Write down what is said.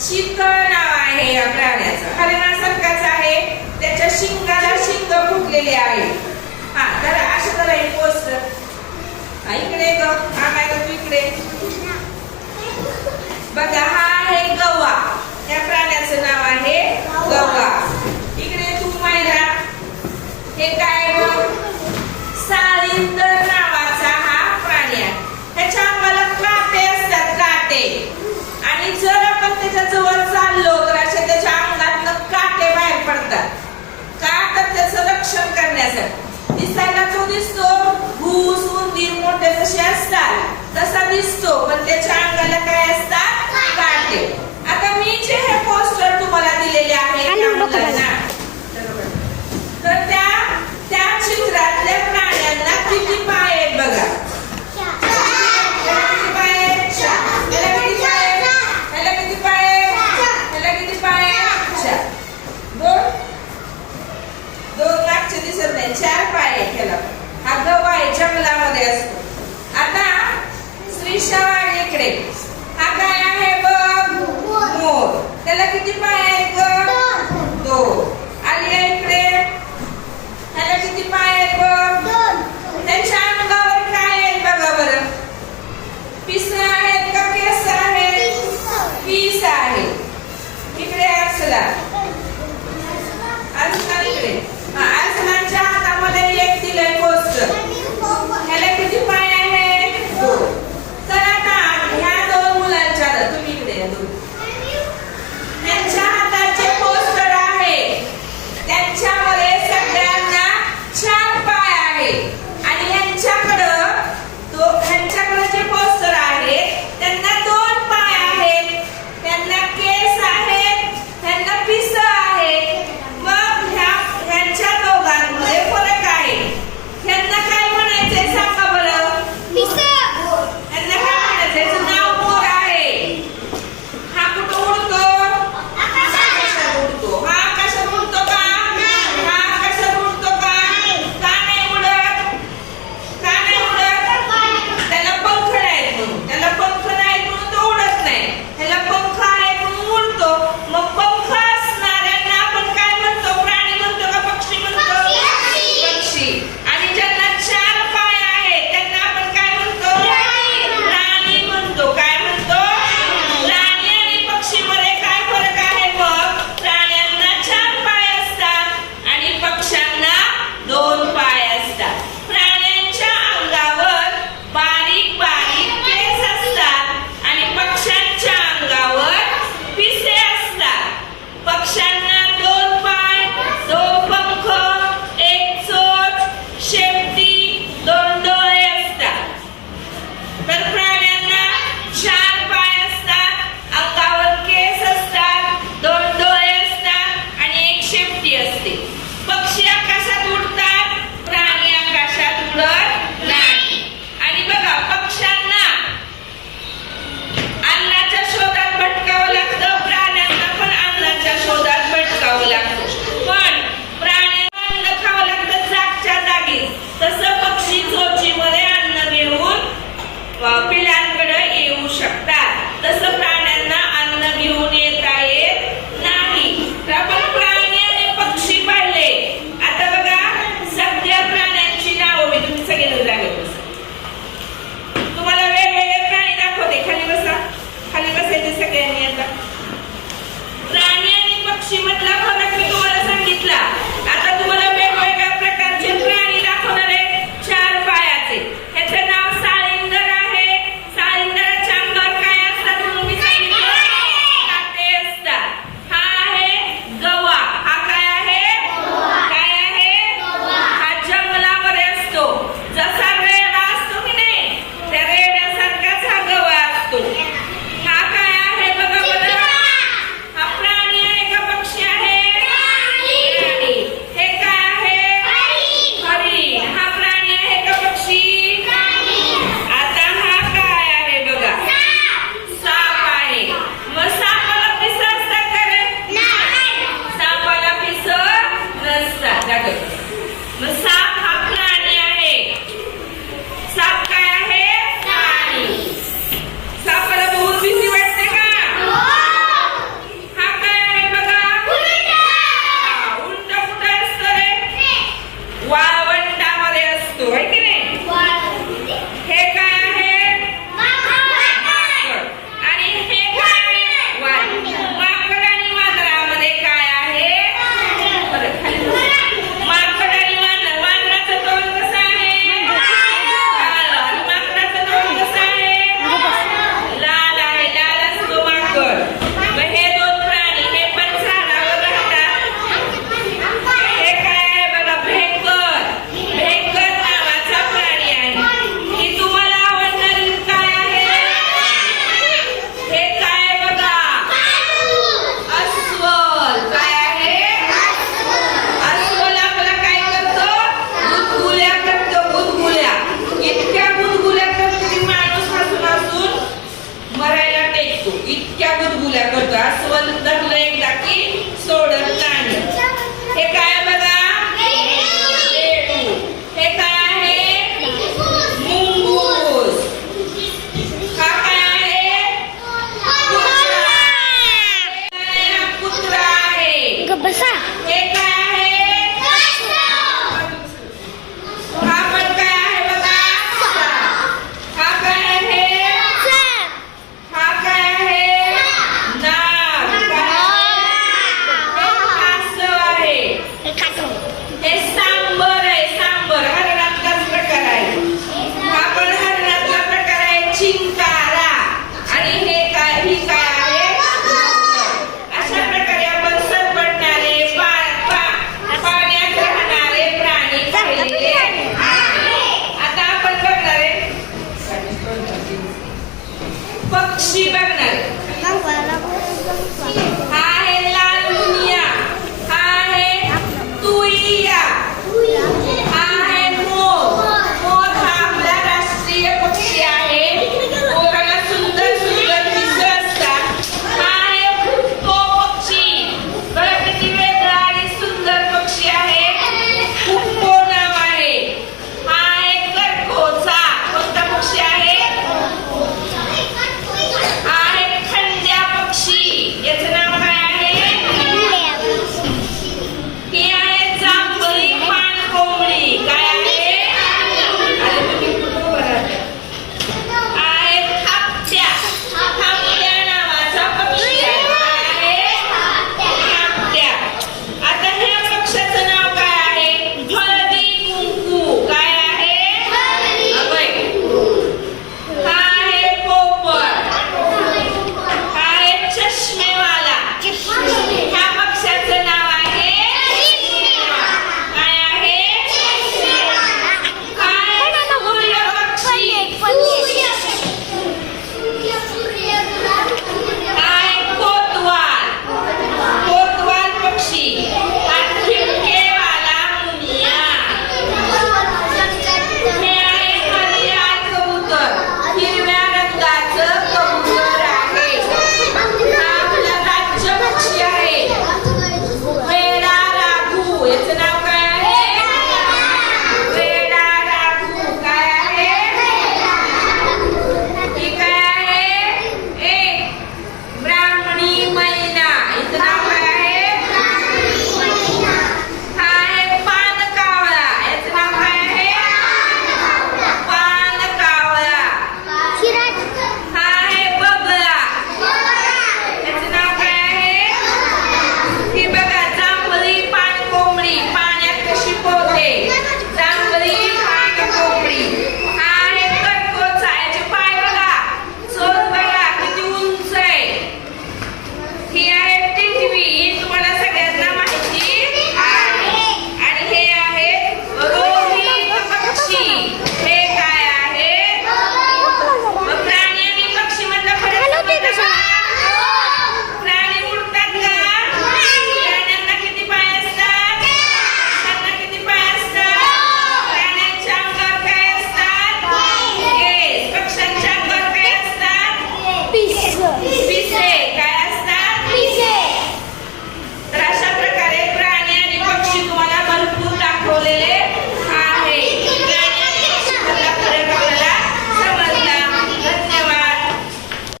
चितळ नाव आहे या प्राण्याचं. हरिणासारखाच आहे, त्याच्या शिंगाला शिंग फुटलेले आहे. हा तर असं जरा एक पोस्टर इकडे ग, हा काय तू इकडे बघा. हा आहे गवा, या प्राण्याचं नाव आहे गवा. इकडे तू मायरा, हे काय बघ, साळींदर नावाचा हा प्राणी आहे. त्याच्या अंगाला काटे असतात, काटे. आणि जर आपण त्याच्या जवळ चाललो तर असे त्याच्या अंगातनं काटे बाहेर पडतात. का तर त्याचं रक्षण करण्यासाठी. दिसायला तो दिसतो घूस उंदीर मोठे जसे असतात तसा दिसतो, पण त्याच्या अंगाला काय असतात, काटे. आता मी जे हे पोस्टर तुम्हाला दिलेले आहे मुलांना, तर त्या चित्रातल्या प्राण्यांना किती पाय आहेत बघा. किती पाय आहेत? ह्याला किती पाय आहेत? ह्याला किती पाय आहेत? ह्याला किती पाय आहेत? चार. दोन मागचे दिसत नाही, 4 पाय आहेत ह्याला. हा गवा आहे, जंगलामध्ये असतो. आता श्रीशा इकडे, हा काय आहे बघ, पिस